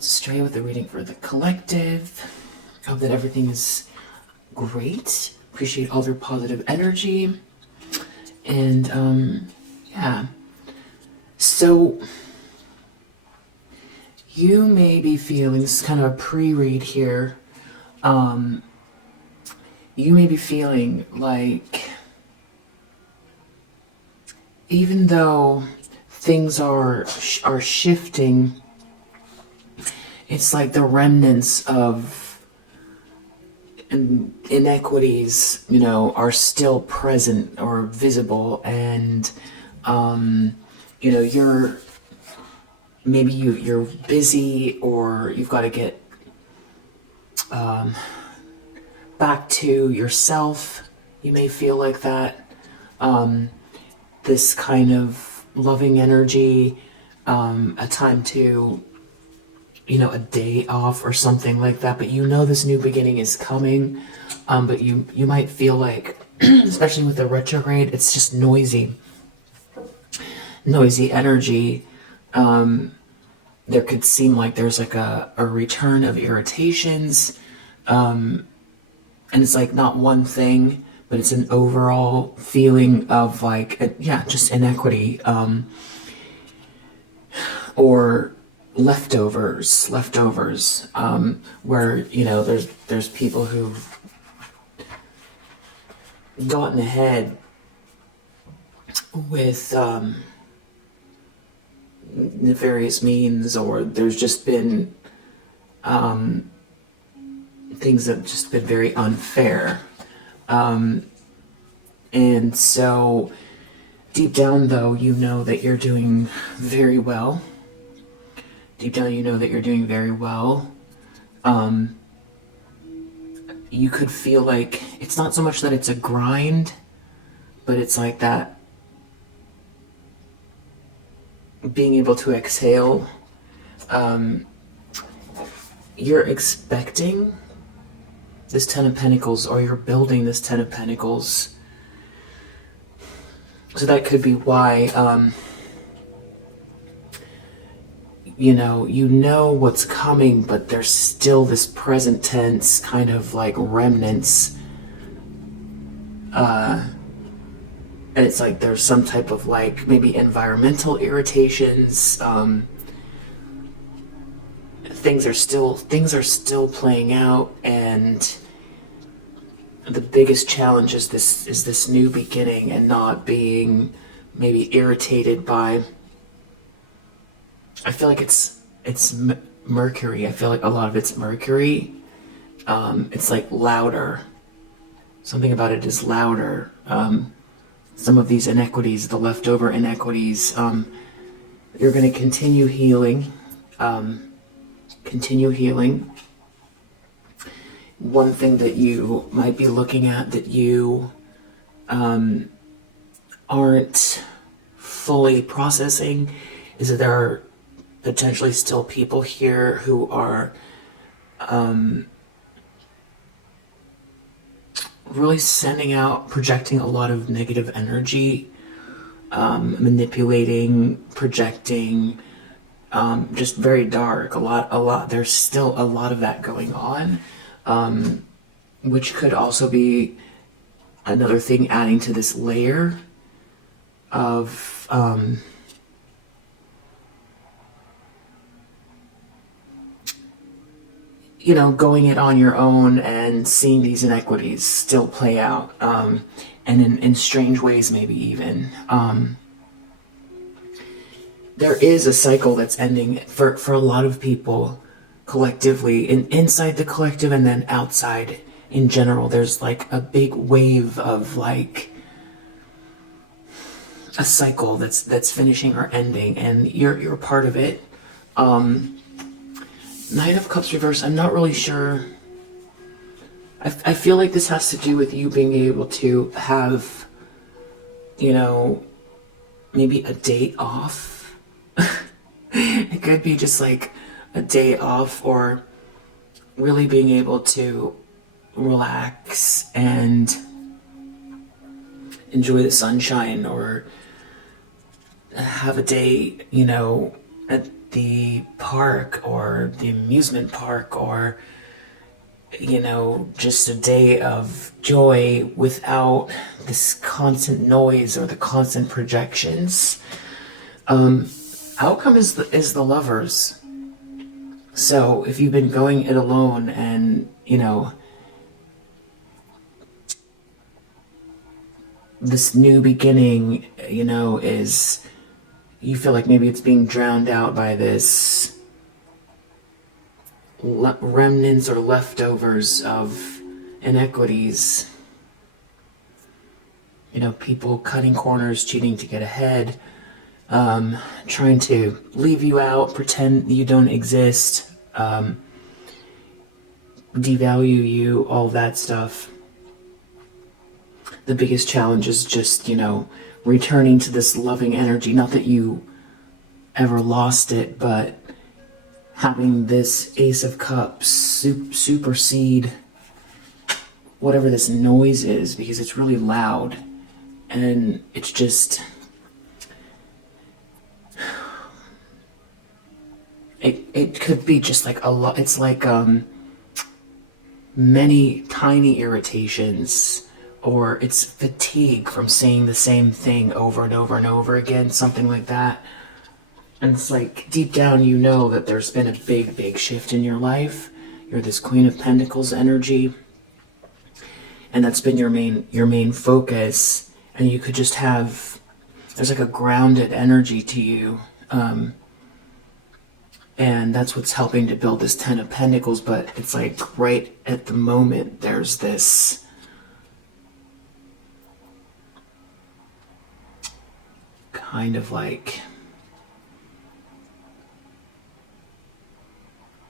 thoughts astray with the reading for the collective. Hope that everything is great. Appreciate all their positive energy. And yeah. So you may be feeling, this is kind of a pre-read here. You may be feeling like, even though things are shifting, it's like the remnants of inequities, you know, are still present or visible, and you know, you're busy, or you've got to get back to yourself. You may feel like that. This kind of loving energy, a time to, you know, a day off or something like that. But you know this new beginning is coming. But you might feel like, especially with the retrograde, it's just noisy energy. There could seem like there's like a return of irritations. And it's like not one thing, but it's an overall feeling of like, just inequity, or leftovers, where, you know, there's people who've gotten ahead with nefarious means, or there's just been things that have just been very unfair. And so deep down, though, you know that you're doing very well. Deep down, you know that you're doing very well. You could feel like it's not so much that it's a grind, but it's like that being able to exhale. You're expecting this Ten of Pentacles, or you're building this Ten of Pentacles. So that could be why, you know what's coming, but there's still this present tense kind of like remnants. And it's like there's some type of like maybe environmental irritations. Things are still playing out, and the biggest challenge is this new beginning, and not being maybe irritated by. I feel like it's Mercury. I feel like a lot of it's Mercury. It's like louder. Something about it is louder. Some of these inequities, the leftover inequities, you're going to continue healing. One thing that you might be looking at that you aren't fully processing is that there are potentially still people here who are really sending out, projecting a lot of negative energy, manipulating, projecting, just very dark. A lot. There's still a lot of that going on, which could also be another thing adding to this layer of going it on your own and seeing these inequities still play out, and in strange ways, maybe even. There is a cycle that's ending for a lot of people collectively, inside the collective and then outside in general. There's like a big wave of like a cycle that's finishing or ending, and you're part of it. Knight of Cups reverse, I'm not really sure. I feel like this has to do with you being able to have, maybe a day off. It could be just like a day off, or really being able to relax and enjoy the sunshine, or have a day, the park or the amusement park, or, you know, just a day of joy without this constant noise or the constant projections. Outcome is the Lovers. So if you've been going it alone and, you know, this new beginning, you know, is, you feel like maybe it's being drowned out by this remnants or leftovers of inequities. You know, people cutting corners, cheating to get ahead, trying to leave you out, pretend you don't exist, devalue you, all that stuff. The biggest challenge is just, you know, returning to this loving energy. Not that you ever lost it, but having this Ace of Cups supersede whatever this noise is, because it's really loud. And it's just, it could be just like a lot. It's like many tiny irritations, or it's fatigue from saying the same thing over and over and over again, something like that. And it's like deep down you know that there's been a big shift in your life. You're this Queen of Pentacles energy, and that's been your main focus. And you could just have, there's like a grounded energy to you, and that's what's helping to build this Ten of Pentacles. But it's like right at the moment there's this kind of like,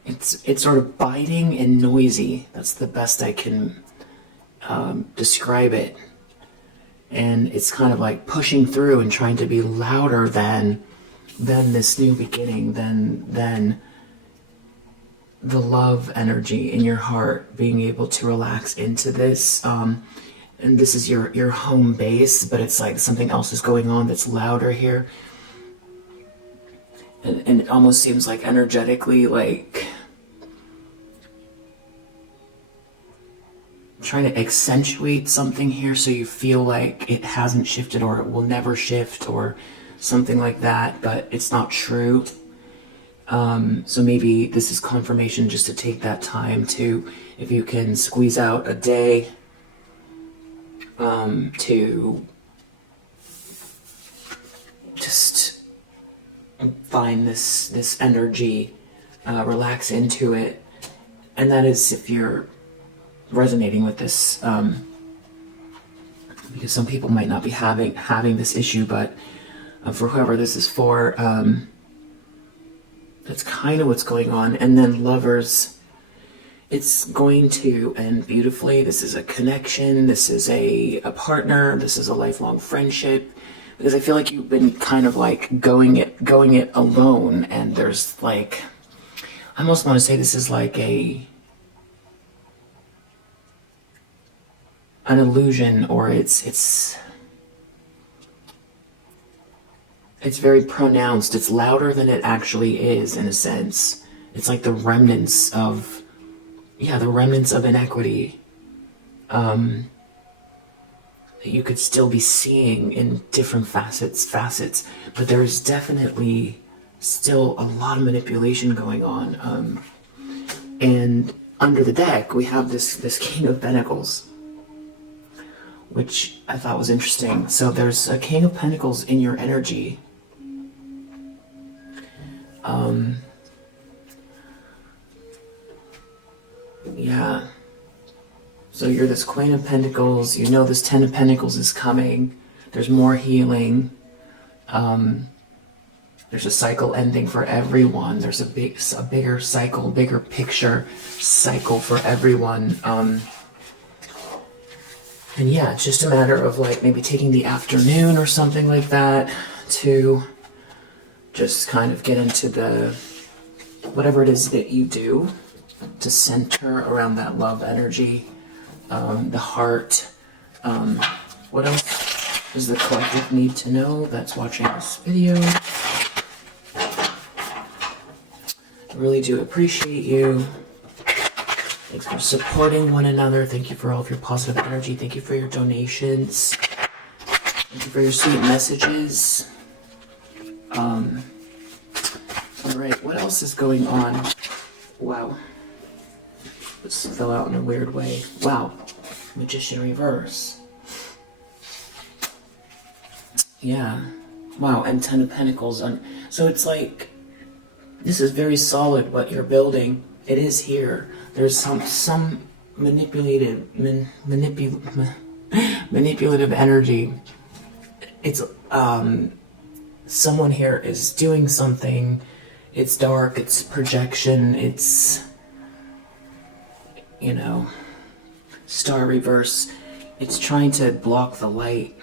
it's sort of biting and noisy. That's the best I can describe it. And it's kind of like pushing through and trying to be louder than this new beginning, than the love energy in your heart, being able to relax into this. And this is your home base, but it's like something else is going on that's louder here. And it almost seems like energetically, like trying to accentuate something here so you feel like it hasn't shifted, or it will never shift, or something like that, but it's not true. So maybe this is confirmation just to take that time to, if you can squeeze out a day to just find this energy, relax into it. And that is if you're resonating with this, because some people might not be having this issue, but for whoever this is for, that's kind of what's going on. And then Lovers, it's going to end beautifully. This is a connection, this is a partner, this is a lifelong friendship, because I feel like you've been kind of like going it alone, and there's like, I almost want to say this is like an illusion, or it's very pronounced. It's louder than it actually is, in a sense. It's like the remnants of inequity that you could still be seeing in different facets, but there's definitely still a lot of manipulation going on. And under the deck, we have this King of Pentacles, which I thought was interesting. So there's a King of Pentacles in your energy. Yeah. So you're this Queen of Pentacles. You know this Ten of Pentacles is coming. There's more healing. There's a cycle ending for everyone. There's a bigger cycle, bigger picture cycle for everyone. And yeah, it's just a matter of like maybe taking the afternoon or something like that to just kind of get into the, whatever it is that you do, to center around that love energy, the heart. What else does the collective need to know that's watching this video? really do appreciate you. Thanks for supporting one another. Thank you for all of your positive energy. Thank you for your donations. Thank you for your sweet messages. Alright, what else is going on? Wow. This fell out in a weird way. Wow. Magician reverse. Yeah. Wow, and Ten of Pentacles. So it's like, this is very solid what you're building. It is here. There's some manipulative energy. It's someone here is doing something. It's dark, it's projection, it's, you know, star reverse. It's trying to block the light.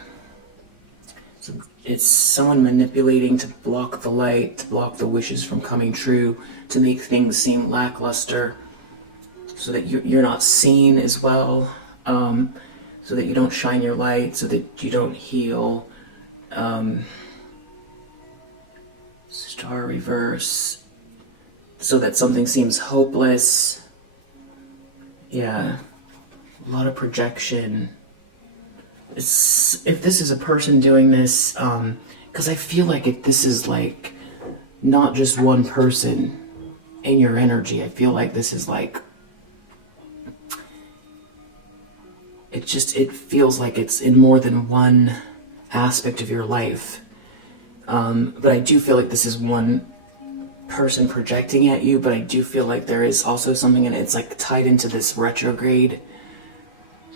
So it's someone manipulating to block the light, to block the wishes from coming true, to make things seem lackluster, so that you're not seen as well, so that you don't shine your light, so that you don't heal. Star reverse, so that something seems hopeless. Yeah, a lot of projection. If this is a person doing this, because I feel like this is like not just one person in your energy. I feel like this is like, it feels like it's in more than one aspect of your life. But I do feel like this is one person projecting at you, but I do feel like there is also something in it. It's like tied into this retrograde,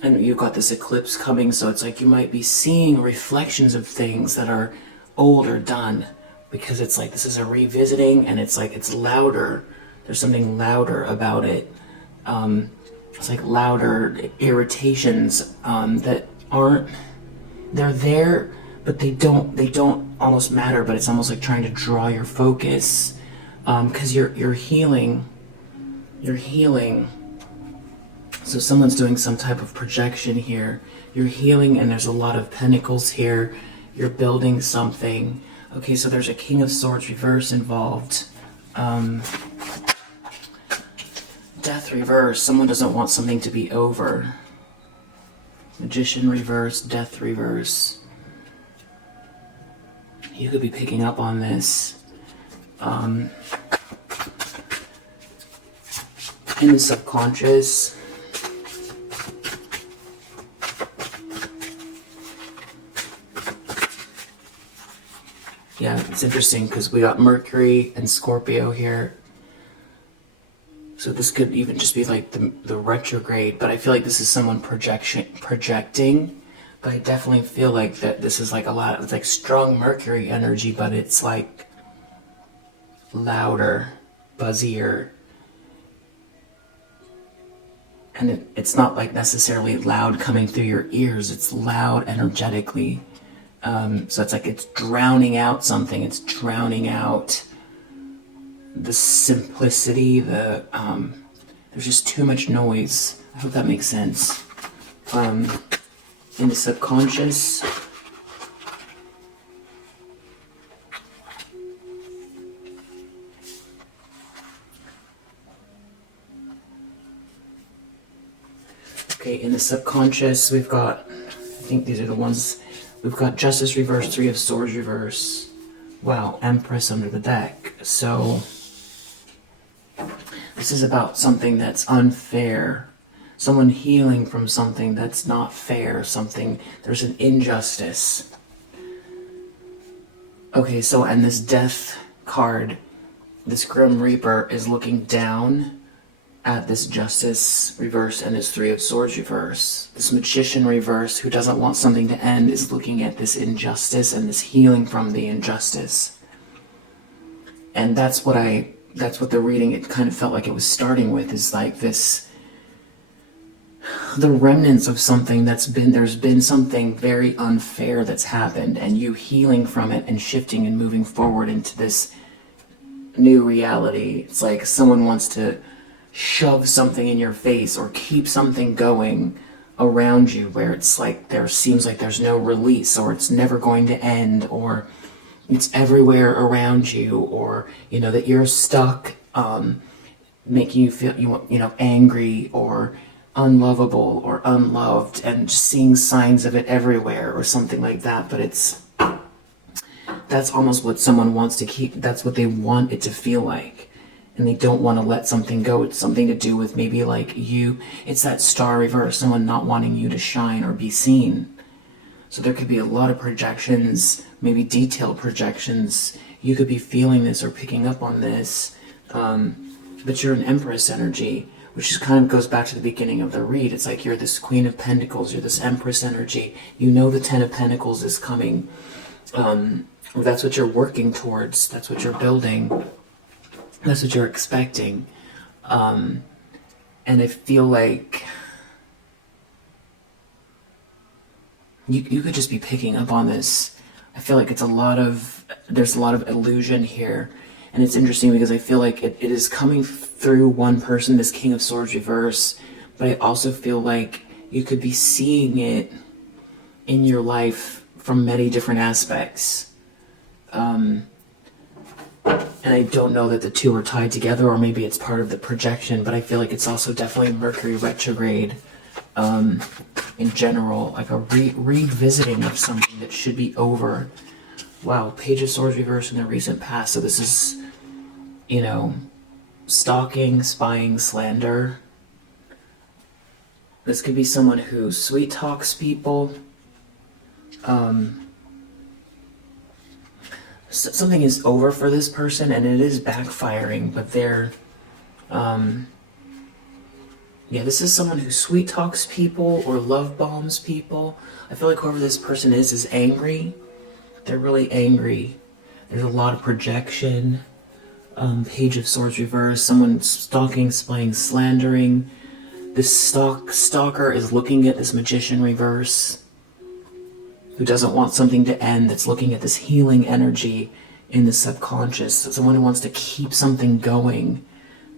and you've got this eclipse coming, so it's like you might be seeing reflections of things that are old or done, because it's like this is a revisiting, and it's like it's louder. There's something louder about it. It's like louder irritations that aren't, they're there, but they don't almost matter, but it's almost like trying to draw your focus, because you're healing. So someone's doing some type of projection here. You're healing, and there's a lot of pentacles here. You're building something. Okay, so there's a King of Swords reverse involved. Death reverse. Someone doesn't want something to be over. Magician reverse, death reverse. You could be picking up on this. In the subconscious. Yeah, it's interesting because we got Mercury and Scorpio here. So this could even just be like the retrograde, but I feel like this is someone projecting. But I definitely feel like that this is like a lot, it's like strong Mercury energy, but it's like louder, buzzier. And it's not like necessarily loud coming through your ears, it's loud energetically. So it's like it's drowning out something, it's drowning out the simplicity, there's just too much noise. I hope that makes sense. In the subconscious, okay, in the subconscious we've got, I think these are the ones, we've got Justice reverse, Three of Swords reverse. Wow, Empress under the deck. So this is about something that's unfair. Someone healing from something that's not fair. Something, there's an injustice. Okay, so, and this Death card, this Grim Reaper is looking down at this Justice reverse and this Three of Swords reverse. This Magician reverse, who doesn't want something to end, is looking at this injustice and this healing from the injustice. And that's what the reading, it kind of felt like it was starting with, is like this, the remnants of something there's been something very unfair that's happened, and you healing from it and shifting and moving forward into this new reality. It's like someone wants to shove something in your face or keep something going around you where it's like there seems like there's no release, or it's never going to end, or it's everywhere around you, or you know that you're stuck making you feel angry or unlovable or unloved, and just seeing signs of it everywhere or something like that. But that's almost what someone wants to keep. That's what they want it to feel like. And they don't want to let something go. It's something to do with maybe like it's that star reverse, someone not wanting you to shine or be seen. So there could be a lot of projections, maybe detailed projections. You could be feeling this or picking up on this. But you're an Empress energy, which is kind of goes back to the beginning of the read. It's like you're this Queen of Pentacles, you're this Empress energy. You know the Ten of Pentacles is coming. That's what you're working towards. That's what you're building. That's what you're expecting. And I feel like you could just be picking up on this. I feel like there's a lot of illusion here. And it's interesting because I feel like it is coming through one person, this King of Swords reverse, but I also feel like you could be seeing it in your life from many different aspects. And I don't know that the two are tied together, or maybe it's part of the projection, but I feel like it's also definitely Mercury retrograde in general, like a revisiting of something that should be over. Wow, Page of Swords reverse in the recent past. So this is, stalking, spying, slander. This could be someone who sweet talks people. Something is over for this person, and it is backfiring, but they're, this is someone who sweet talks people or love bombs people. I feel like whoever this person is angry. They're really angry. There's a lot of projection. Page of Swords reverse. Someone stalking, spying, slandering. This stalker is looking at this Magician reverse, who doesn't want something to end, that's looking at this healing energy in the subconscious. Someone who wants to keep something going.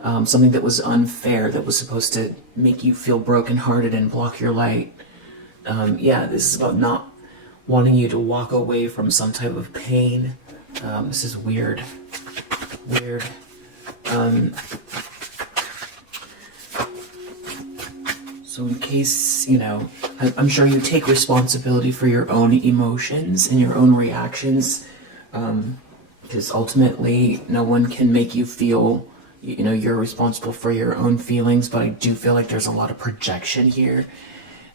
Something that was unfair, that was supposed to make you feel brokenhearted and block your light. This is about not wanting you to walk away from some type of pain. This is weird. So in case, I'm sure you take responsibility for your own emotions and your own reactions, because ultimately no one can make you feel, you're responsible for your own feelings. But I do feel like there's a lot of projection here,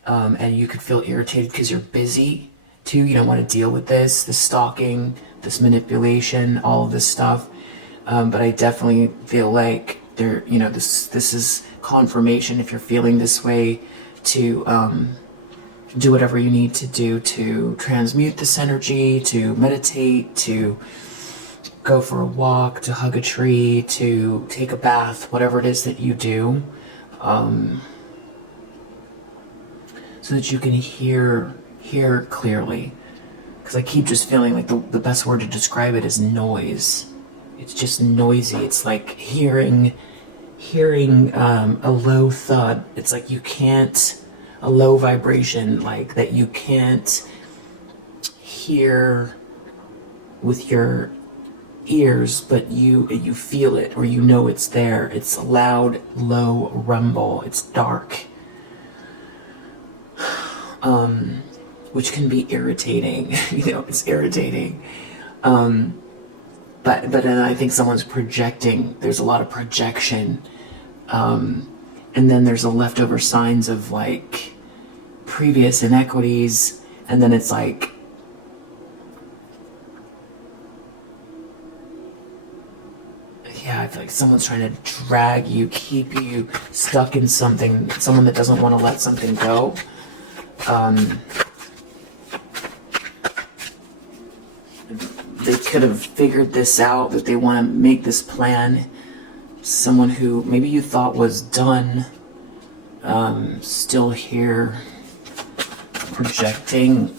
and you could feel irritated because you're busy too. You don't want to deal with this stalking, this manipulation, all of this stuff. But I definitely feel like this is confirmation, if you're feeling this way, to do whatever you need to do to transmute this energy, to meditate, to go for a walk, to hug a tree, to take a bath, whatever it is that you do, so that you can hear clearly. Because I keep just feeling like the best word to describe it is noise. It's just noisy. It's like hearing a low thud. It's like a low vibration, like that you can't hear with your ears, but you feel it, or it's there. It's a loud, low rumble. It's dark, which can be irritating. It's irritating. But then I think someone's projecting. There's a lot of projection. And then there's a leftover signs of like previous inequities. And then it's like, I feel like someone's trying to drag you, keep you stuck in something. Someone that doesn't want to let something go. They could have figured this out, that they want to make this plan. Someone who maybe you thought was done, still here, projecting.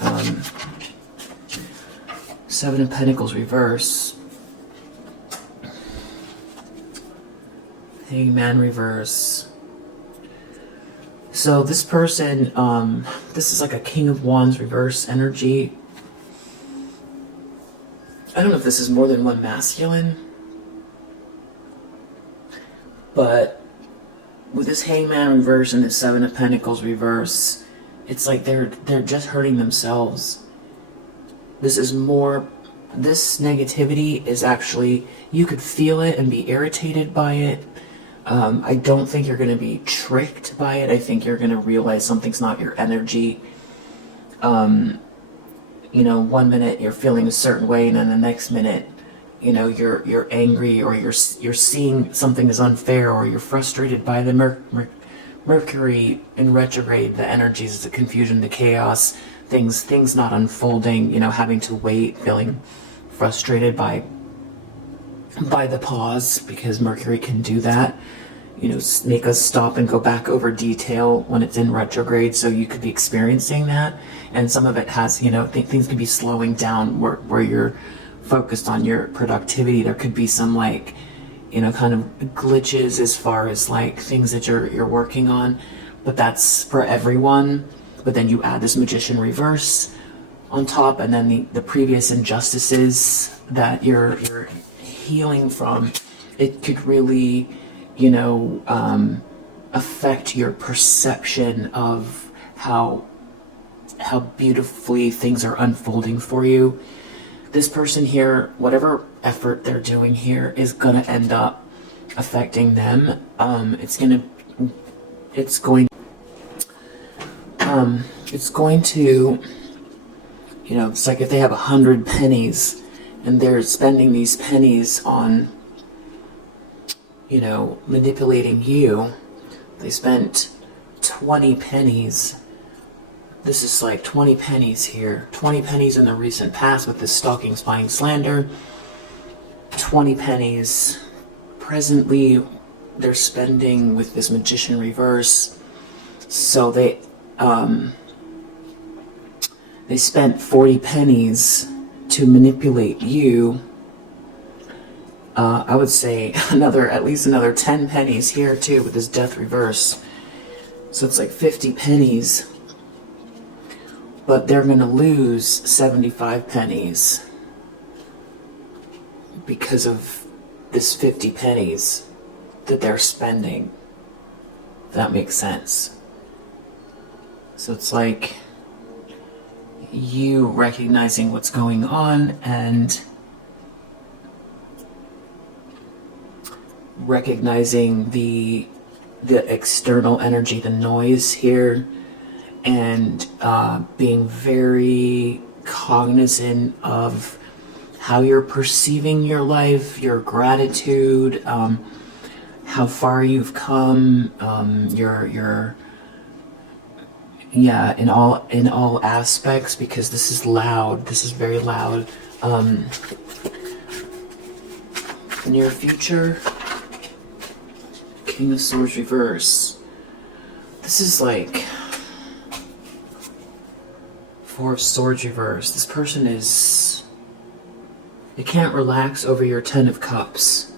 Seven of Pentacles reverse. Hangman reverse. So this person, this is like a King of Wands reverse energy. I don't know if this is more than one masculine. But with this Hangman reverse and the Seven of Pentacles reverse, it's like they're just hurting themselves. This negativity is actually, you could feel it and be irritated by it. I don't think you're going to be tricked by it. I think you're going to realize something's not your energy. You know, one minute you're feeling a certain way, and then the next minute, you know, you're angry, or you're seeing something is unfair, or you're frustrated by the Mercury in retrograde, the energies, the confusion, the chaos, things not unfolding, you know, having to wait, feeling frustrated by the pause, because Mercury can do that, you know, make us stop and go back over detail when it's in retrograde. So you could be experiencing that, and some of it has, you know, things could be slowing down where you're focused on your productivity. There could be some, like, you know, kind of glitches as far as like things that you're working on, but that's for everyone. But then you add this Magician reverse on top, and then the previous injustices that you're healing from. It could really, you know, affect your perception of how beautifully things are unfolding for you. This person here, whatever effort they're doing here, is gonna end up affecting them. It's going to, you know, it's like if they have 100 pennies and they're spending these pennies on, you know, manipulating you. They spent 20 pennies. This is like 20 pennies here. 20 pennies in the recent past with this stalking, spying, slander. 20 pennies presently they're spending with this Magician reverse. So they spent 40 pennies to manipulate you. I would say at least another 10 pennies here too with this Death reverse. So it's like 50 pennies. But they're going to lose 75 pennies because of this 50 pennies that they're spending. If that makes sense. So it's like you recognizing what's going on and recognizing the external energy, the noise here, and being very cognizant of how you're perceiving your life, your gratitude, how far you've come, in all aspects, because this is loud. This is very loud. Near future, King of Swords reverse. This is like Four of Swords reverse. This person is... They can't relax over your Ten of Cups.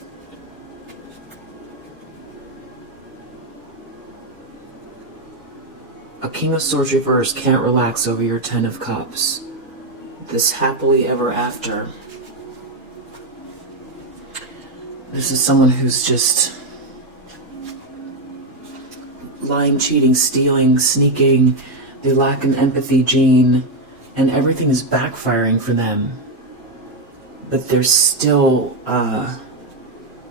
A King of Swords reverse can't relax over your Ten of Cups. This happily ever after. This is someone who's just lying, cheating, stealing, sneaking. They lack an empathy gene, and everything is backfiring for them. But they're still,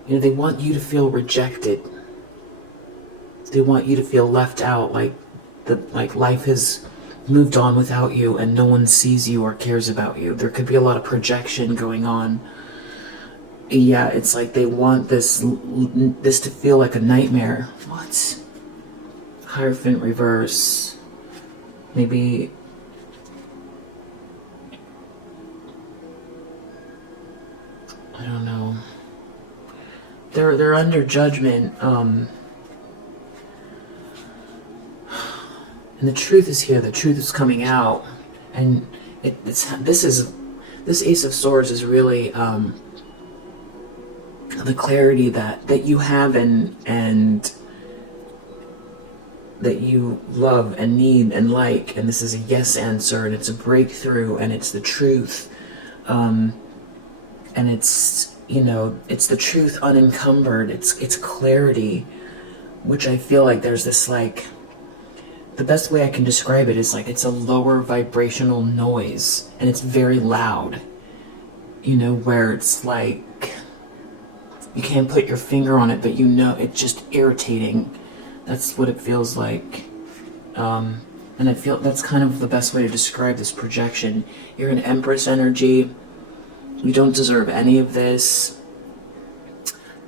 they want you to feel rejected. They want you to feel left out, like life has moved on without you, and no one sees you or cares about you. There could be a lot of projection going on. Yeah, it's like they want this to feel like a nightmare. What? Hierophant reverse. Maybe I don't know. They're under judgment. And the truth is here. The truth is coming out, and this Ace of Swords is really the clarity that you have and that you love and need and like, and this is a yes answer, and it's a breakthrough, and it's the truth, and it's, it's the truth unencumbered. It's clarity, which I feel like there's this like, the best way I can describe it is like it's a lower vibrational noise and it's very loud, where it's like you can't put your finger on it, but it's just irritating. That's what it feels like. And I feel that's kind of the best way to describe this projection. You're an Empress energy. You don't deserve any of this.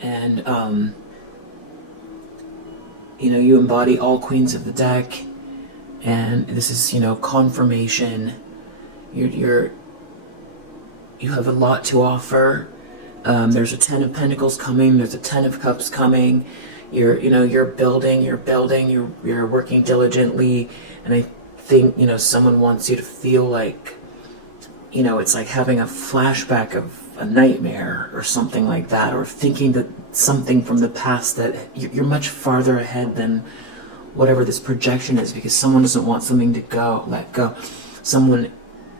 And, you embody all queens of the deck. And this is, confirmation. You have a lot to offer. There's a 10 of Pentacles coming. There's a 10 of Cups coming. You're building, you're working diligently. And I think, someone wants you to feel like, it's like having a flashback of a nightmare or something like that, or thinking that something from the past that you're much farther ahead than whatever this projection is, because someone doesn't want something to let go.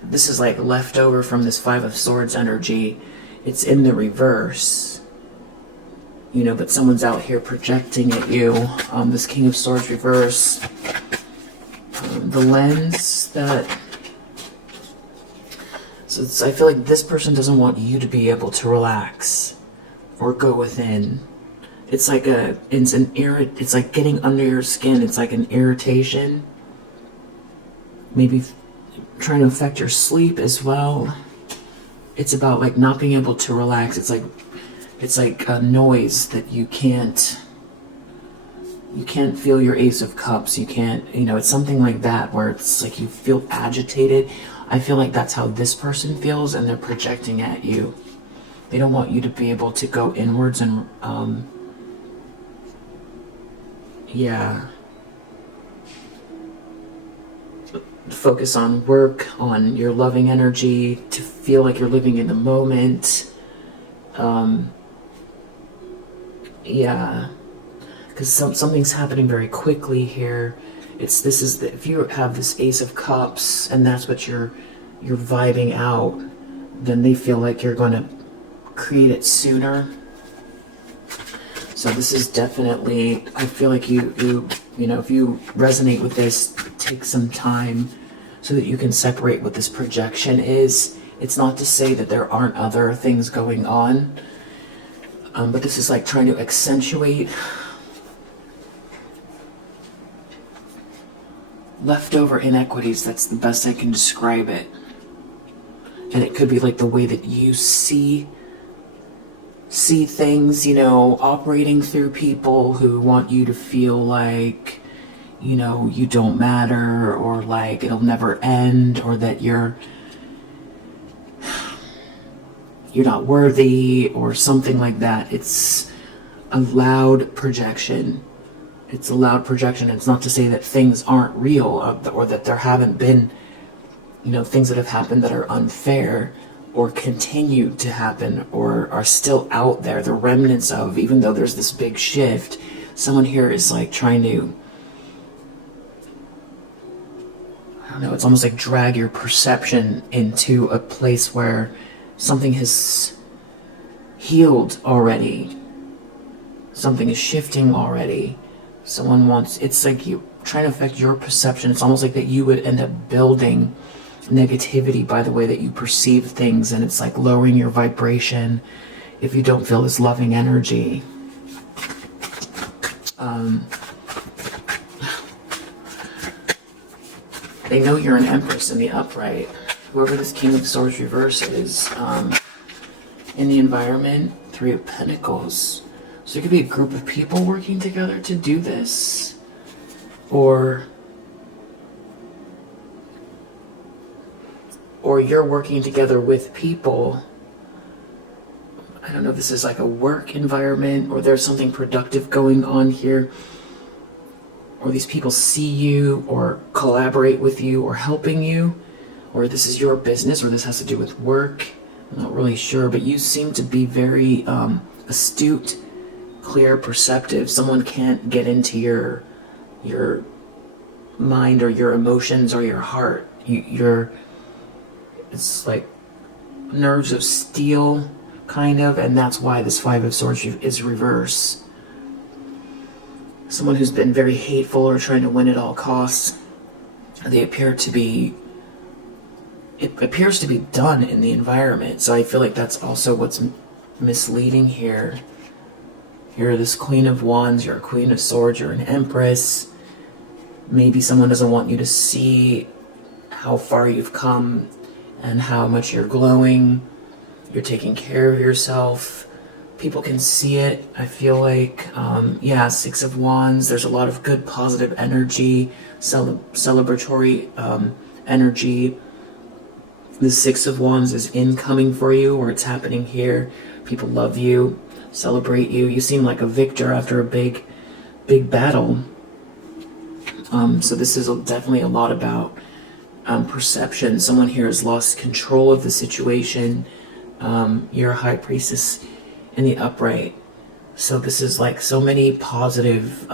This is like leftover from this 5 of Swords energy. It's in the reverse, but someone's out here projecting at you. This King of Swords reverse. The lens that... So I feel like this person doesn't want you to be able to relax or go within. It's like it's like getting under your skin. It's like an irritation. Maybe trying to affect your sleep as well. It's about like not being able to relax. It's like a noise that you can't feel your Ace of Cups. You can't, it's something like that where it's like you feel agitated. I feel like that's how this person feels, and they're projecting at you. They don't want you to be able to go inwards and, focus on work, on your loving energy, to feel like you're living in the moment. Because something's happening very quickly here. If you have this Ace of Cups and that's what you're vibing out, then they feel like you're going to create it sooner. So this is definitely, I feel like if you resonate with this, take some time so that you can separate what this projection is. It's not to say that there aren't other things going on, but this is like trying to accentuate leftover inequities. That's the best I can describe it. And it could be like the way that you see things, operating through people who want you to feel like, you don't matter, or like it'll never end, or that you're not worthy, or something like that. It's a loud projection. It's a loud projection. It's not to say that things aren't real, or that there haven't been, things that have happened that are unfair, or continue to happen, or are still out there, the remnants of, even though there's this big shift. Someone here is like trying to, I don't know, it's almost like drag your perception into a place where something has healed already. Something is shifting already. It's like you trying to affect your perception. It's almost like that you would end up building negativity by the way that you perceive things, and it's like lowering your vibration if you don't feel this loving energy. They know you're an Empress in the upright. Whoever this King of Swords reverse is, in the environment, 3 of Pentacles. So there could be a group of people working together to do this, or you're working together with people. I don't know if this is like a work environment, or there's something productive going on here, or these people see you or collaborate with you or helping you, or this is your business, or this has to do with work. I'm not really sure, but you seem to be very astute, clear, perceptive. Someone can't get into your mind or your emotions or your heart. It's like nerves of steel, kind of, and that's why this Five of Swords is reverse. Someone who's been very hateful or trying to win at all costs. They appear to be, it appears to be done in the environment, so I feel like that's also what's misleading here. You're this Queen of Wands, you're a Queen of Swords, you're an Empress. Maybe someone doesn't want you to see how far you've come and how much you're glowing. You're taking care of yourself. People can see it. I feel like, yeah, Six of Wands, there's a lot of good positive energy, celebratory energy. The Six of Wands is incoming for you, or it's happening here. People love you, celebrate you. You seem like a victor after a big battle. So this is definitely a lot about perception. Someone here has lost control of the situation. You're a High Priestess in the upright. So this is like so many positive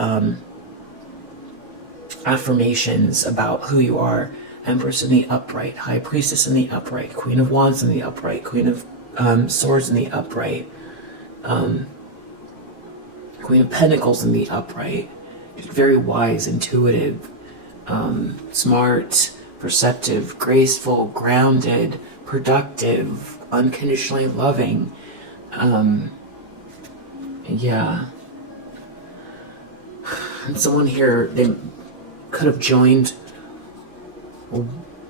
affirmations about who you are. Empress in the upright, High Priestess in the upright, Queen of Wands in the upright, Queen of Swords in the upright, Queen of Pentacles in the upright. Very wise, intuitive, smart, perceptive, graceful, grounded, productive, unconditionally loving. Yeah. And someone here, they could have joined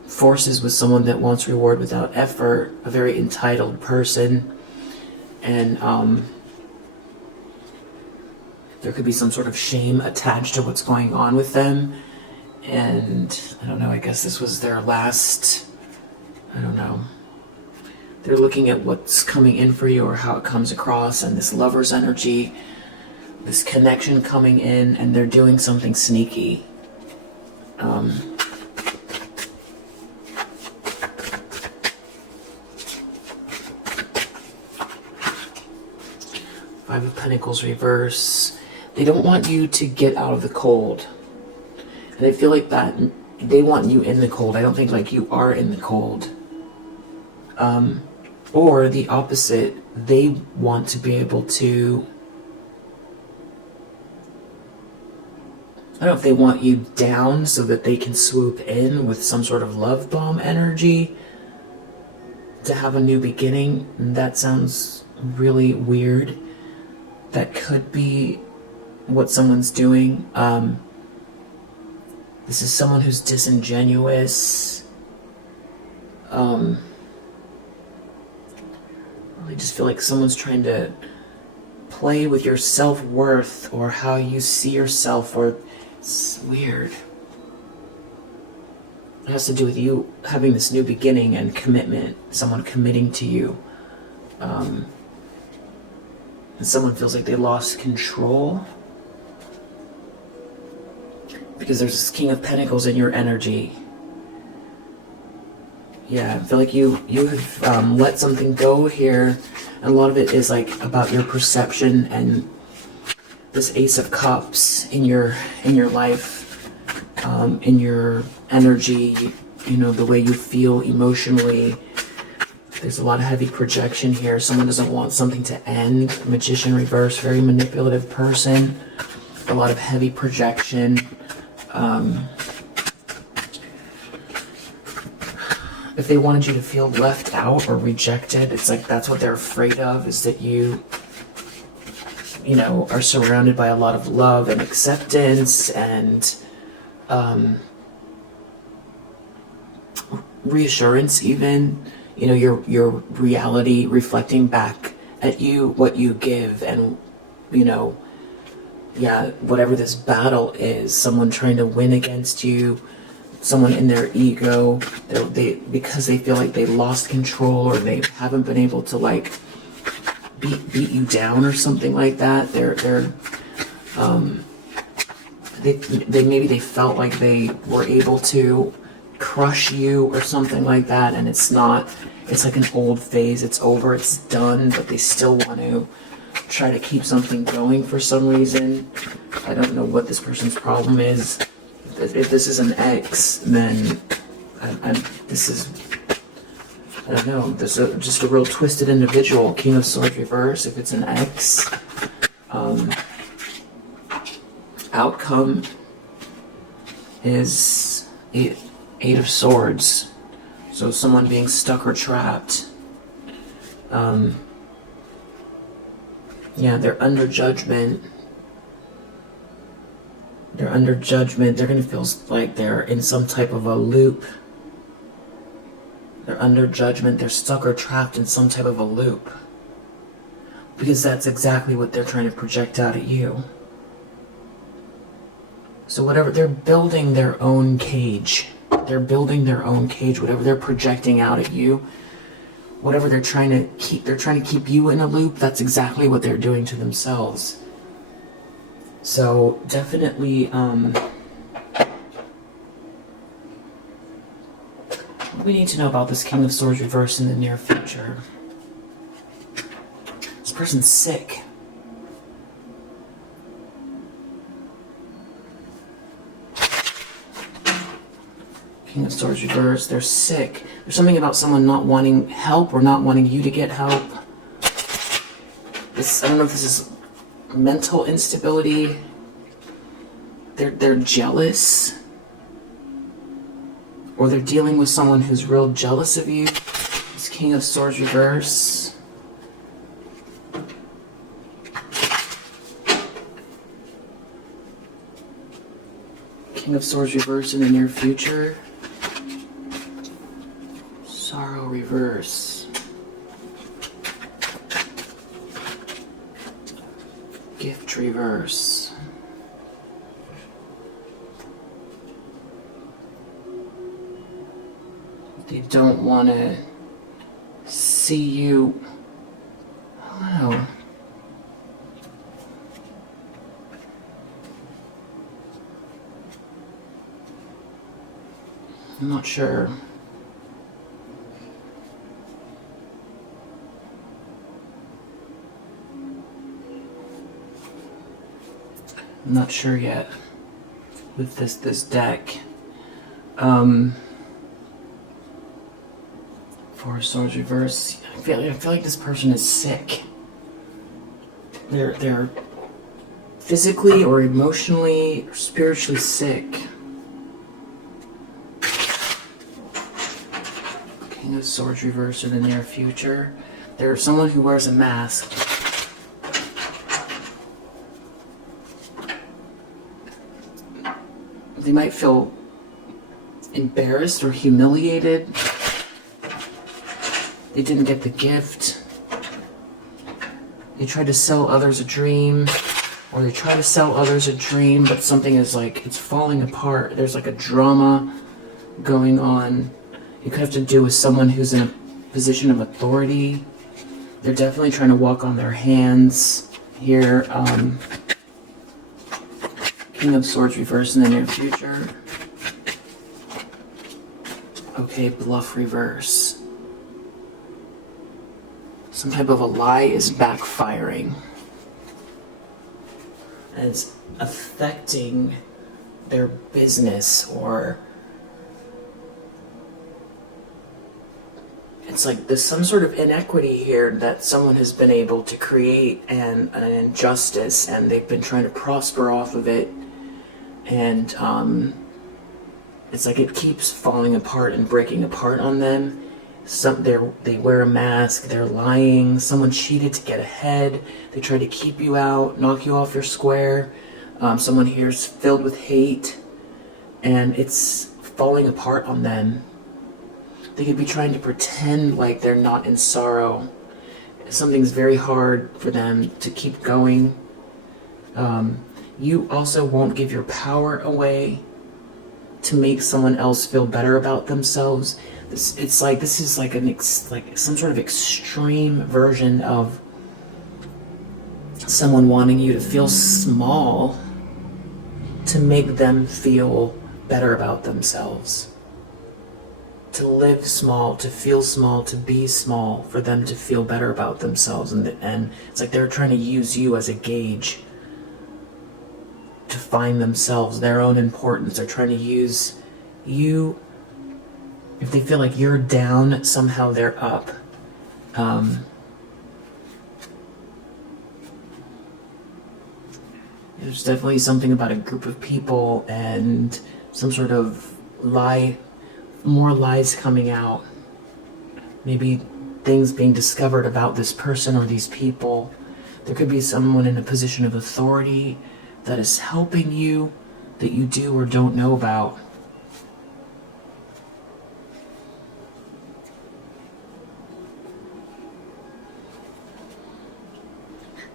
forces with someone that wants reward without effort, a very entitled person, and there could be some sort of shame attached to what's going on with them, and I don't know, I guess this was their last, I don't know, they're looking at what's coming in for you or how it comes across, and this lover's energy, this connection coming in, and they're doing something sneaky. Five of Pentacles reverse. They don't want you to get out of the cold. And I feel like that they want you in the cold. I don't think like you are in the cold. Or the opposite, they want to be able to, I don't know if they want you down so that they can swoop in with some sort of love bomb energy to have a new beginning. That sounds really weird. That could be what someone's doing. This is someone who's disingenuous. I just feel like someone's trying to play with your self-worth or how you see yourself, or it's weird. It has to do with you having this new beginning and commitment, someone committing to you. And someone feels like they lost control because there's this King of Pentacles in your energy. Yeah, I feel like you have let something go here, and a lot of it is like about your perception and this Ace of Cups in your life, in your energy, you know, the way you feel emotionally. There's a lot of heavy projection here. Someone doesn't want something to end. Magician reverse, very manipulative person. A lot of heavy projection. If they wanted you to feel left out or rejected, it's like that's what they're afraid of, is that you know, are surrounded by a lot of love and acceptance and reassurance even. You know, your reality reflecting back at you what you give, and, you know, yeah, whatever this battle is, someone trying to win against you, someone in their ego, because they feel like they lost control or they haven't been able to like beat you down or something like that. Maybe they felt like they were able to crush you or something like that, and it's not. It's like an old phase. It's over. It's done. But they still want to try to keep something going for some reason. I don't know what this person's problem is. If this is an ex, then I don't know, just a real twisted individual. King of Swords reverse, if it's an ex. Outcome is Eight of Swords. So someone being stuck or trapped. Yeah, they're under judgment. They're under judgment. They're going to feel like they're in some type of a loop. They're under judgment. They're stuck or trapped in some type of a loop. Because that's exactly what they're trying to project out at you. So whatever, they're building their own cage. They're building their own cage. Whatever they're projecting out at you, whatever they're trying to keep you in a loop. That's exactly what they're doing to themselves. So definitely, what do we need to know about this King of Swords reverse in the near future? This person's sick. King of Swords reverse, they're sick. There's something about someone not wanting help or not wanting you to get help. I don't know if this is mental instability. They're jealous. Or they're dealing with someone who's real jealous of you. This King of Swords reverse. King of Swords reverse in the near future. Sorrow reverse. Gift reverse. They don't want to see you. I don't know. I'm not sure. I'm not sure yet with this deck. Four of Swords reverse. I feel like this person is sick. They're physically or emotionally or spiritually sick. King of Swords reverse in the near future. There's someone who wears a mask. They might feel embarrassed or humiliated. They didn't get the gift. They tried to sell others a dream, or they try to sell others a dream, but something is like, it's falling apart. There's like a drama going on. It could have to do with someone who's in a position of authority. They're definitely trying to walk on their hands here. King of Swords reverse in the near future. Okay, bluff reverse. Some type of a lie is backfiring. And it's affecting their business, or it's like there's some sort of inequity here that someone has been able to create, and an injustice, and they've been trying to prosper off of it. And it's like it keeps falling apart and breaking apart on them. They wear a mask, they're lying, someone cheated to get ahead, they try to keep you out, knock you off your square. Someone here is filled with hate, and it's falling apart on them. They could be trying to pretend like they're not in sorrow. Something's very hard for them to keep going. You also won't give your power away to make someone else feel better about themselves. This is like some sort of extreme version of someone wanting you to feel small to make them feel better about themselves. To live small, to feel small, to be small, for them to feel better about themselves. And it's like they're trying to use you as a gauge to find themselves, their own importance. They're trying to use you If they feel like you're down, somehow they're up. There's definitely something about a group of people and some sort of lie, more lies coming out. Maybe things being discovered about this person or these people. There could be someone in a position of authority that is helping you that you do or don't know about.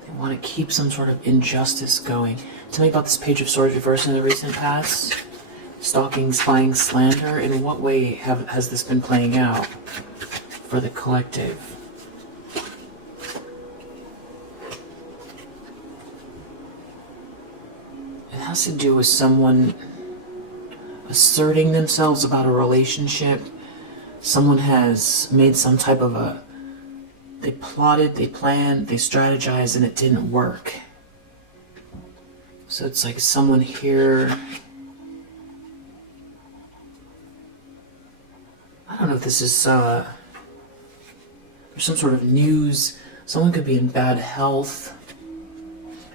They want to keep some sort of injustice going. Tell me about this Page of Swords reversed in the recent past. Stalking, spying, slander. In what way has this been playing out for the collective? It has to do with someone asserting themselves about a relationship. Someone has made some type of they plotted, they planned, they strategized, and it didn't work. So it's like someone here, I don't know if this is there's some sort of news. Someone could be in bad health.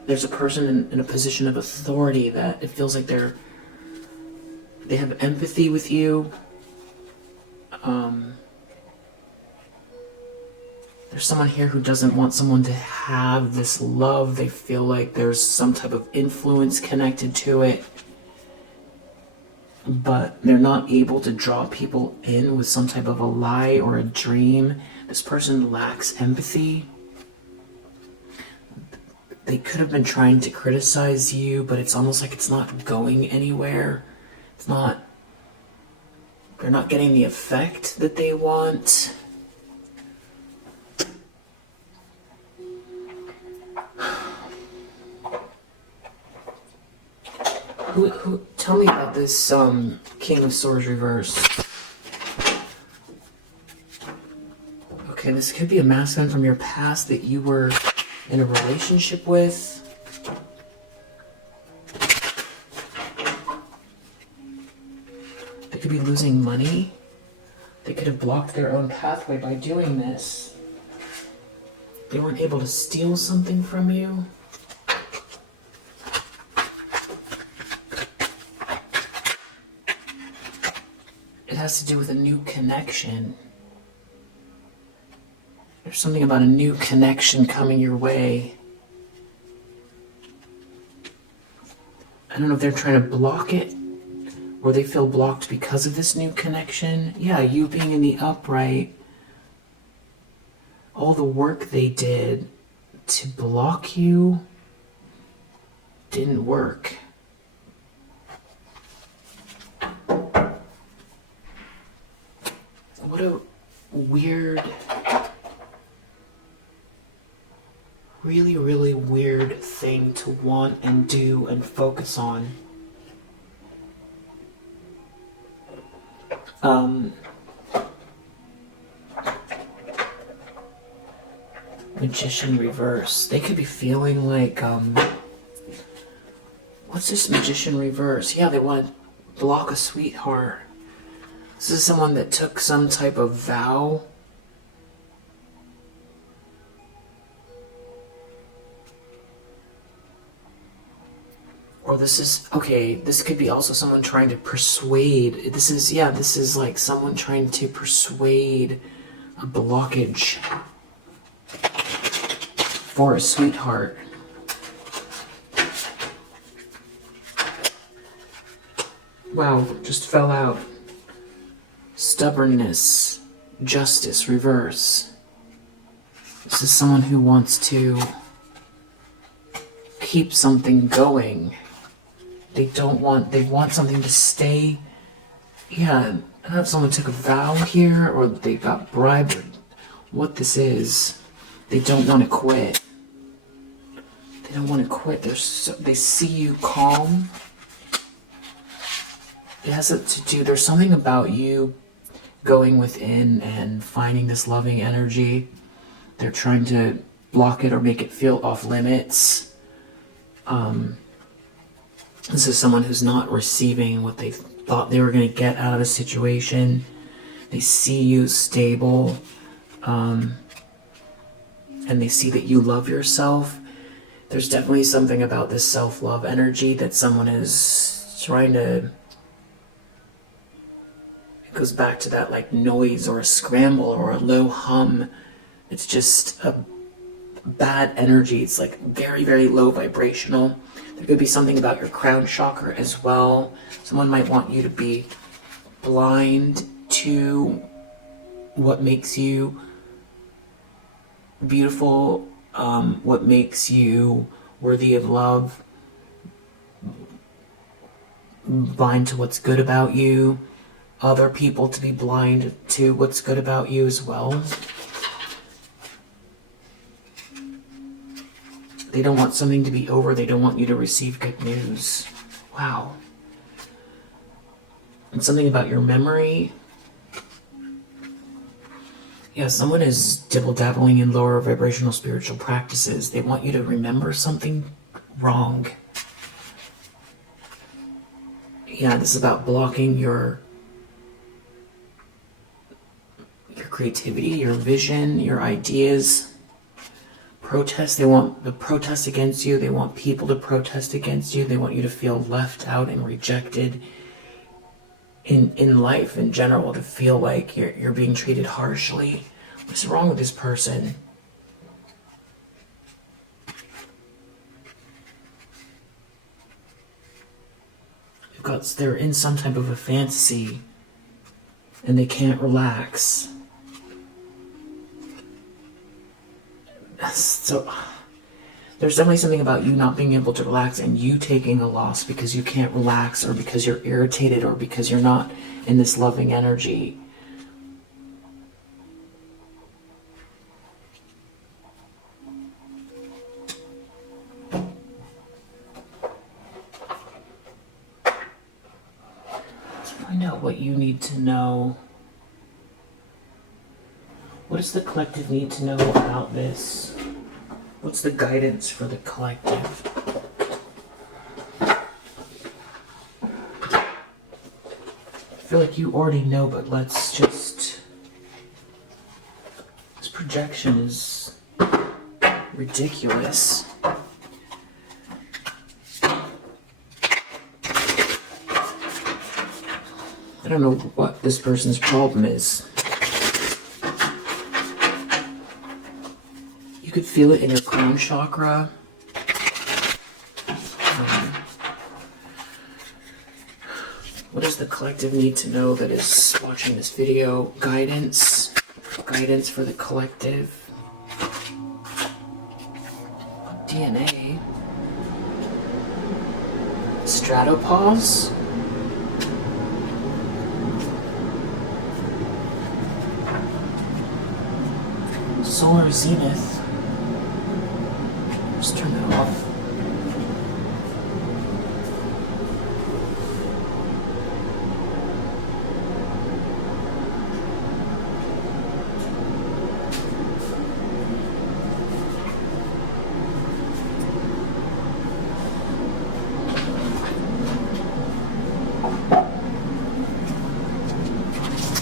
There's a person in a position of authority that it feels like they have empathy with you. There's someone here who doesn't want someone to have this love. They feel like there's some type of influence connected to it, but they're not able to draw people in with some type of a lie or a dream. This person lacks empathy. They could have been trying to criticize you, but it's almost like it's not going anywhere. They're not getting the effect that they want. Tell me about this King of Swords reverse. Okay, this could be a masculine from your past that you were in a relationship with. They could be losing money. They could have blocked their own pathway by doing this. They weren't able to steal something from you. It has to do with a new connection. There's something about a new connection coming your way. I don't know if they're trying to block it or they feel blocked because of this new connection. Yeah, you being in the upright, all the work they did to block you didn't work. What a weird, really, really weird thing to want and do and focus on. Magician reverse. They could be feeling like, what's this Magician reverse? Yeah, they want to block a sweetheart. This is someone that took some type of vow. Or this is, okay, this could be also someone trying to persuade. This is like someone trying to persuade a blockage for a sweetheart. Wow, just fell out. Stubbornness, justice, reverse. This is someone who wants to keep something going. They want something to stay. Yeah, I don't know if someone took a vow here or they got bribed or what this is. They don't want to quit. They don't want to quit. They see you calm. It has to do, there's something about you going within and finding this loving energy. They're trying to block it or make it feel off limits. This is someone who's not receiving what they thought they were going to get out of a situation. They see you stable, and they see that you love yourself. There's definitely something about this self-love energy that someone is trying to... It goes back to that like noise or a scramble or a low hum. It's just a bad energy. It's like very, very low vibrational. There could be something about your crown chakra as well. Someone might want you to be blind to what makes you beautiful, what makes you worthy of love, blind to what's good about you, other people to be blind to what's good about you as well. They don't want something to be over. They don't want you to receive good news. Wow. And something about your memory. Yeah, someone is dibble-dabbling in lower vibrational spiritual practices. They want you to remember something wrong. Yeah, this is about blocking your creativity, your vision, your ideas. Protest. They want the protest against you. They want people to protest against you. They want you to feel left out and rejected in life in general, to feel like you're being treated harshly. What's wrong with this person? They're in some type of a fantasy and they can't relax. So there's definitely something about you not being able to relax and you taking a loss because you can't relax, or because you're irritated, or because you're not in this loving energy. Let's find out what you need to know. What does the collective need to know about this? What's the guidance for the collective? I feel like you already know, but let's just... This projection is ridiculous. I don't know what this person's problem is. You could feel it in your crown chakra. What does the collective need to know that is watching this video? Guidance. Guidance for the collective. DNA. Stratopause. Solar zenith. Just turn that off.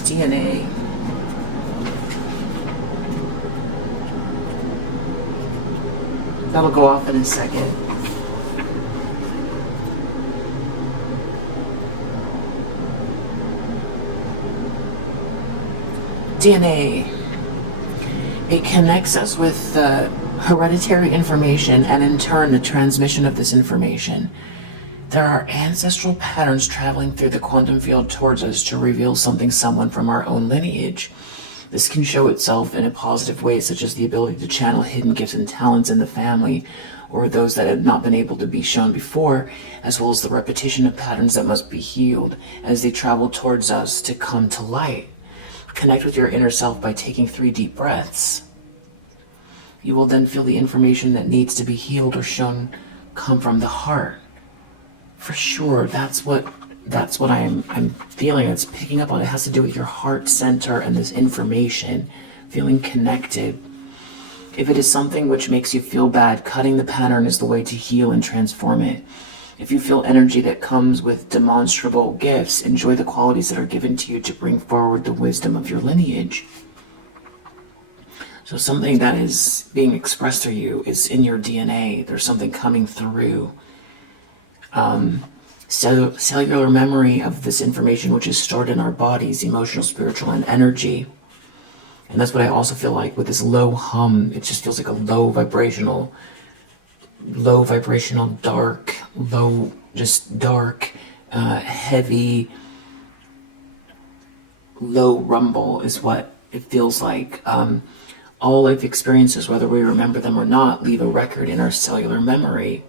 DNA. That'll go off in a second. DNA. It connects us with hereditary information and in turn the transmission of this information. There are ancestral patterns traveling through the quantum field towards us to reveal someone from our own lineage. This can show itself in a positive way, such as the ability to channel hidden gifts and talents in the family, or those that have not been able to be shown before, as well as the repetition of patterns that must be healed as they travel towards us to come to light. Connect with your inner self by taking 3 deep breaths. You will then feel the information that needs to be healed or shown come from the heart. For sure, that's what I'm feeling. It's picking up on. It has to do with your heart center and this information, feeling connected. If it is something which makes you feel bad, cutting the pattern is the way to heal and transform it. If you feel energy that comes with demonstrable gifts, enjoy the qualities that are given to you to bring forward the wisdom of your lineage. So something that is being expressed through you is in your DNA. There's something coming through. Cellular memory of this information, which is stored in our bodies, emotional, spiritual, and energy. And that's what I also feel like with this low hum. It just feels like a low vibrational, dark, heavy, low rumble is what it feels like. All life experiences, whether we remember them or not, leave a record in our cellular memory.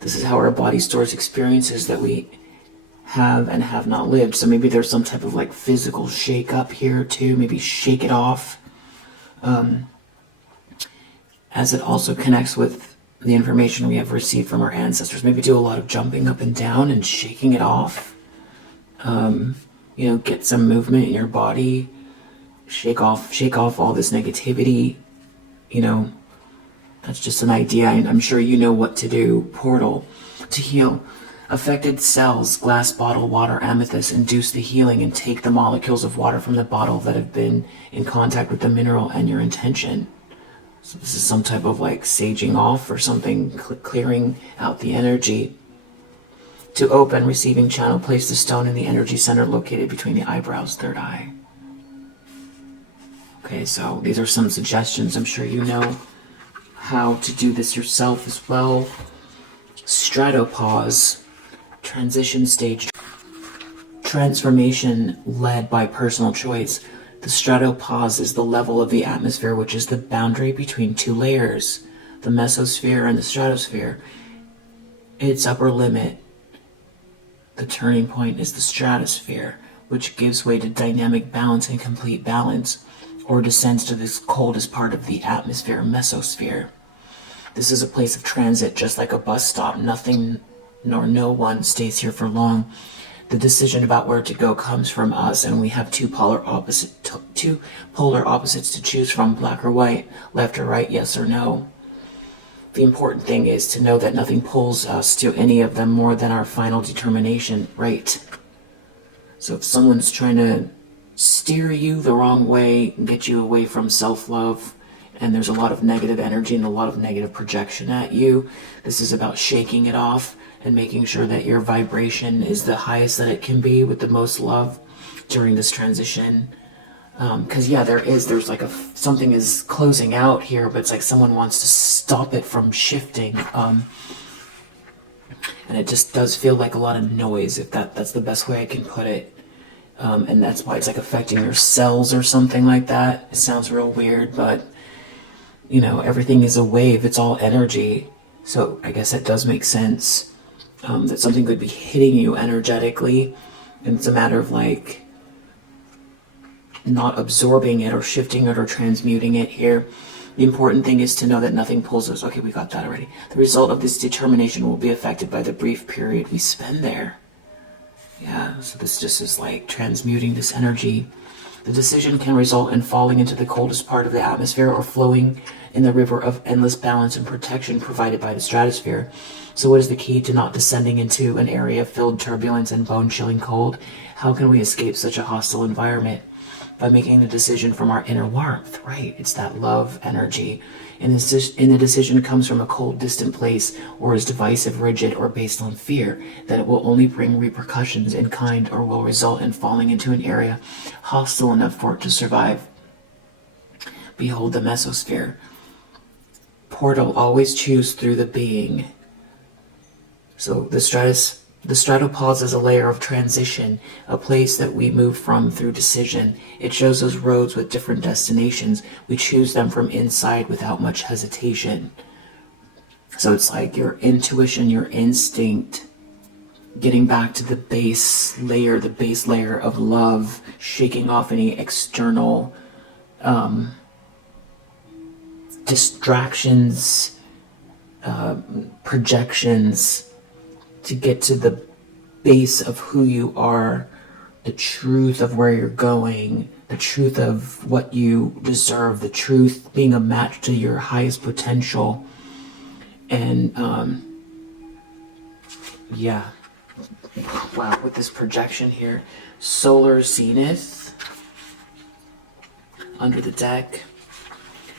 This is how our body stores experiences that we have and have not lived. So maybe there's some type of like physical shake up here too. Maybe shake it off. As it also connects with the information we have received from our ancestors. Maybe do a lot of jumping up and down and shaking it off. Get some movement in your body. Shake off all this negativity. That's just an idea. I'm sure you know what to do. Portal to heal. Affected cells, glass bottle, water, amethyst, induce the healing and take the molecules of water from the bottle that have been in contact with the mineral and your intention. So this is some type of like saging off or something, clearing out the energy. To open, receiving channel, place the stone in the energy center located between the eyebrows, third eye. Okay, so these are some suggestions. I'm sure you know how to do this yourself as well. Stratopause, transition stage, transformation led by personal choice. The stratopause is the level of the atmosphere, which is the boundary between two layers, the mesosphere and the stratosphere. Its upper limit, the turning point, is the stratosphere, which gives way to dynamic balance and complete balance, or descends to this coldest part of the atmosphere, mesosphere. This is a place of transit, just like a bus stop. Nothing nor no one stays here for long. The decision about where to go comes from us, and we have two polar opposites to choose from, black or white, left or right, yes or no. The important thing is to know that nothing pulls us to any of them more than our final determination, right? So if someone's trying to steer you the wrong way, get you away from self-love, and there's a lot of negative energy and a lot of negative projection at you, this is about shaking it off and making sure that your vibration is the highest that it can be with the most love during this transition. Because there's like something is closing out here, but it's like someone wants to stop it from shifting. And it just does feel like a lot of noise, if that's the best way I can put it. And that's why it's like affecting your cells or something like that. It sounds real weird, but everything is a wave. It's all energy. So I guess it does make sense that something could be hitting you energetically, and it's a matter of like not absorbing it or shifting it or transmuting it here. The important thing is to know that nothing pulls us. Okay, we got that already. The result of this determination will be affected by the brief period we spend there. Yeah, so this just is like transmuting this energy. The decision can result in falling into the coldest part of the atmosphere or flowing in the river of endless balance and protection provided by the stratosphere. So what is the key to not descending into an area filled turbulence and bone-chilling cold? How can we escape such a hostile environment? By making the decision from our inner warmth, right? It's that love energy. And the decision comes from a cold, distant place, or is divisive, rigid, or based on fear, that it will only bring repercussions in kind or will result in falling into an area hostile enough for it to survive. Behold the mesosphere. Portal, always choose through the being. So the stratopause is a layer of transition, a place that we move from through decision. It shows us roads with different destinations. We choose them from inside without much hesitation. So it's like your intuition, your instinct, getting back to the base layer of love, shaking off any external distractions, projections, to get to the base of who you are, the truth of where you're going, the truth of what you deserve, the truth being a match to your highest potential, and Yeah. Wow, with this projection here. Solar zenith under the deck.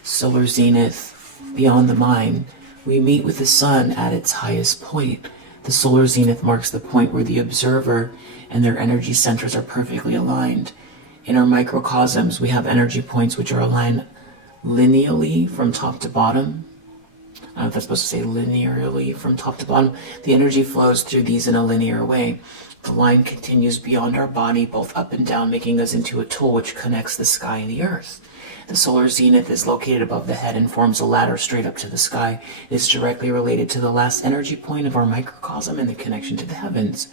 Solar zenith beyond the mind. We meet with the sun at its highest point. The solar zenith marks the point where the observer and their energy centers are perfectly aligned. In our microcosms, we have energy points which are aligned linearly from top to bottom. I don't know if that's supposed to say linearly from top to bottom. The energy flows through these in a linear way. The line continues beyond our body, both up and down, making us into a tool which connects the sky and the earth. The solar zenith is located above the head and forms a ladder straight up to the sky. It is directly related to the last energy point of our microcosm and the connection to the heavens.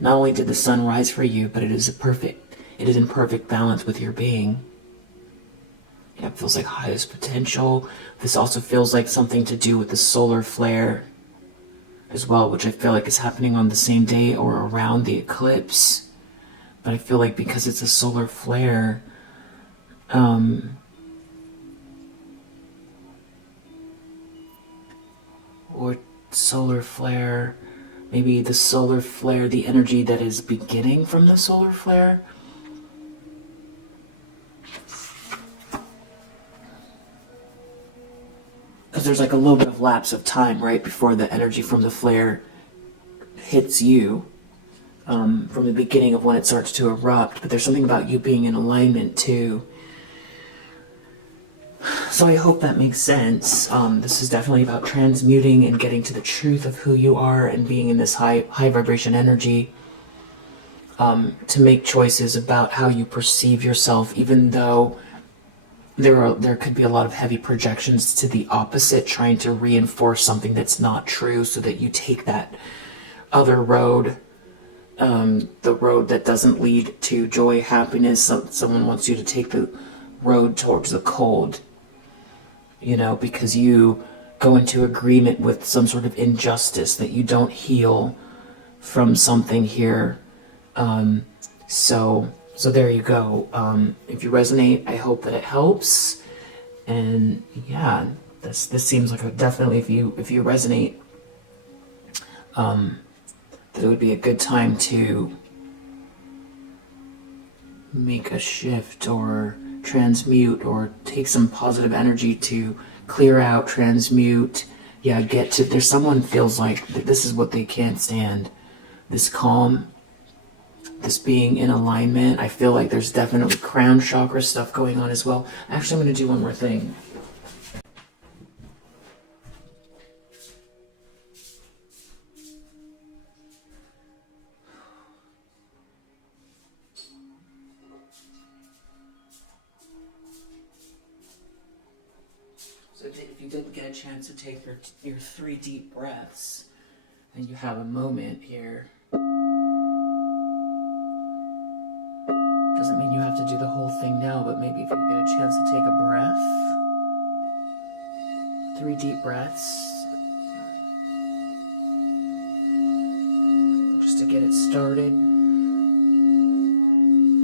Not only did the sun rise for you, but it is in perfect balance with your being. Yeah, it feels like highest potential. This also feels like something to do with the solar flare as well, which I feel like is happening on the same day or around the eclipse. But I feel like because it's a solar flare, or solar flare, maybe the solar flare, the energy that is beginning from the solar flare. Because there's like a little bit of lapse of time, right, before the energy from the flare hits you, from the beginning of when it starts to erupt. But there's something about you being in alignment too. So I hope that makes sense. This is definitely about transmuting and getting to the truth of who you are and being in this high vibration energy, to make choices about how you perceive yourself, even though there could be a lot of heavy projections to the opposite, trying to reinforce something that's not true so that you take that other road, the road that doesn't lead to joy, happiness. Someone wants you to take the road towards the cold, because you go into agreement with some sort of injustice that you don't heal from something here. So there you go. If you resonate, I hope that it helps. And yeah, this seems like definitely if you resonate, that it would be a good time to make a shift or transmute or take some positive energy to clear out, transmute. Yeah, there's someone feels like this is what they can't stand. This calm, this being in alignment. I feel like there's definitely crown chakra stuff going on as well. Actually, I'm going to do one more thing. So if you didn't get a chance to take your 3 deep breaths, and you have a moment here, doesn't mean you have to do the whole thing now, but maybe if you get a chance to take a breath, 3 deep breaths, just to get it started,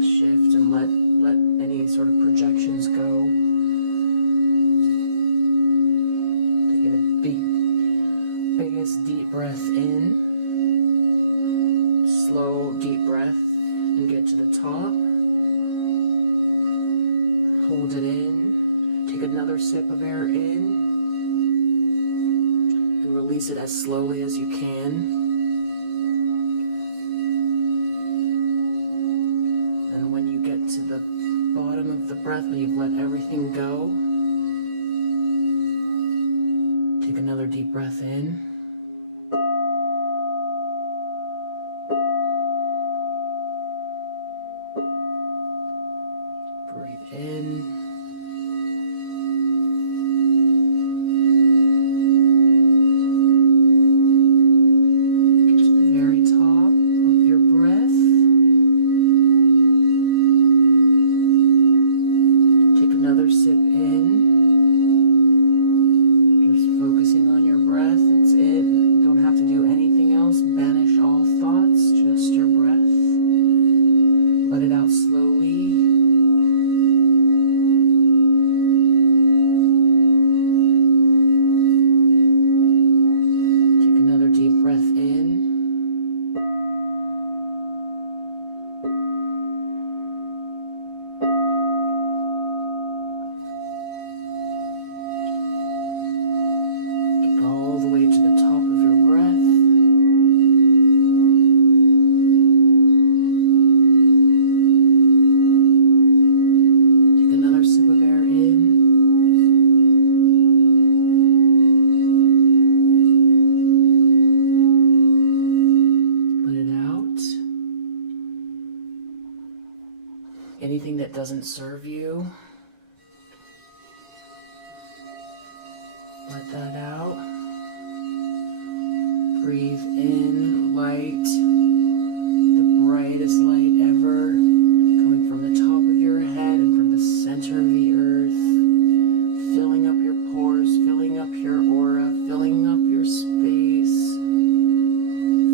shift and let any sort of projections go. Take a biggest deep breath in, slow deep breath, and get to the top. Hold it in, take another sip of air in, and release it as slowly as you can. And when you get to the bottom of the breath, when you've let everything go, take another deep breath in. Breathe in. Get to the very top of your breath. Take another sip in. Just focusing on your breath. It's in. anything that doesn't serve you, let that out. Breathe in light, the brightest light ever, coming from the top of your head and from the center of the earth, filling up your pores, filling up your aura, filling up your space,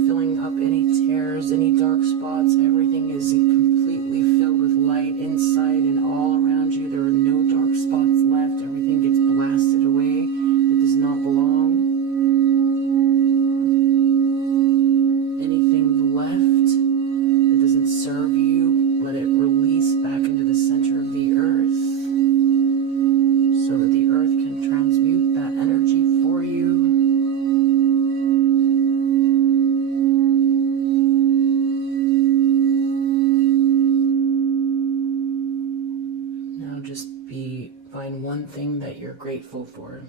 filling up any tears, any dark spots. Everything is completely filled with light inside and all around you. There are no dark spots left. Everything gets blasted away that does not belong. Anything left that doesn't serve you, let it release back into the center of the earth so that the earth can transmute that energy for you. Now just find one thing that you're grateful for.